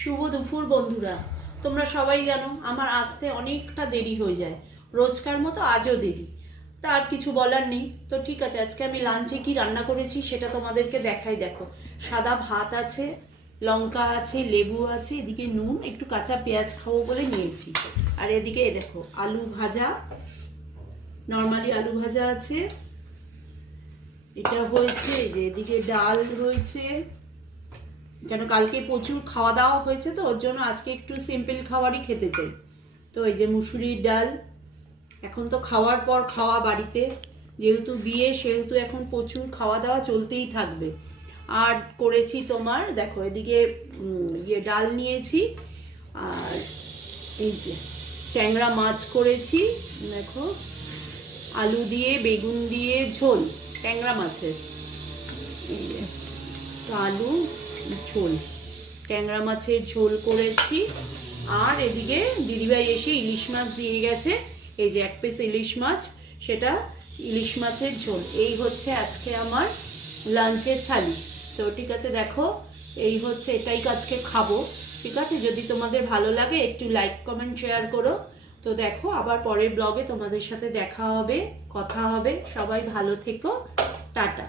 শুভ দুপুর বন্ধুরা। তোমরা সবাই জানো আমার আসতে অনেকটা দেরি হয়ে যায়, রোজকার মতো আজও দেরি। তার কিছু বলার নেই। তো ঠিক আছে, আজকে আমি লাঞ্চে কি রান্না করেছি সেটা তোমাদেরকে দেখাই। দেখো, সাদা ভাত আছে, লঙ্কা আছে, লেবু আছে, এদিকে নুন, একটু কাঁচা পেঁয়াজ খাবো বলে নিয়েছি। আর এদিকে দেখো আলু ভাজা, নর্মালি আলু ভাজা আছে, এটা হয়েছে। যে এদিকে ডাল রয়েছে, কেন কালকে প্রচুর খাওয়া দাওয়া হয়েছে, তো ওর জন্য আজকে একটু সিম্পল খাবারই খেতে চাই। তো এই যে মুসুরির ডাল, এখন তো খাওয়ার পর খাওয়া বাড়িতে, যেহেতু বিয়ে সেহেতু এখন প্রচুর খাওয়া দাওয়া চলতেই থাকবে। আর করেছি তোমার দেখো এদিকে ডাল নিয়েছি, আর এই যে ট্যাংরা মাছ করেছি, দেখো আলু দিয়ে বেগুন দিয়ে ঝোল ট্যাংরা মাছের, এই যে আলু ঝোল ট্যাংরা মাছের ঝোল করেছি। আর এদিকে দিদিভাই এসে ইলিশ মাছ দিয়ে গেছে, এই যে এক পিস ইলিশ মাছ, সেটা ইলিশ মাছের ঝোল। এই হচ্ছে আজকে আমার লাঞ্চের থালি। তো ঠিক আছে, দেখো এই হচ্ছে, এটাই আজকে খাবো। ঠিক আছে, যদি তোমাদের ভালো লাগে একটু লাইক কমেন্ট শেয়ার করো। তো দেখো, আবার পরের ব্লগে তোমাদের সাথে দেখা হবে, কথা হবে। সবাই ভালো থেকো, টাটা।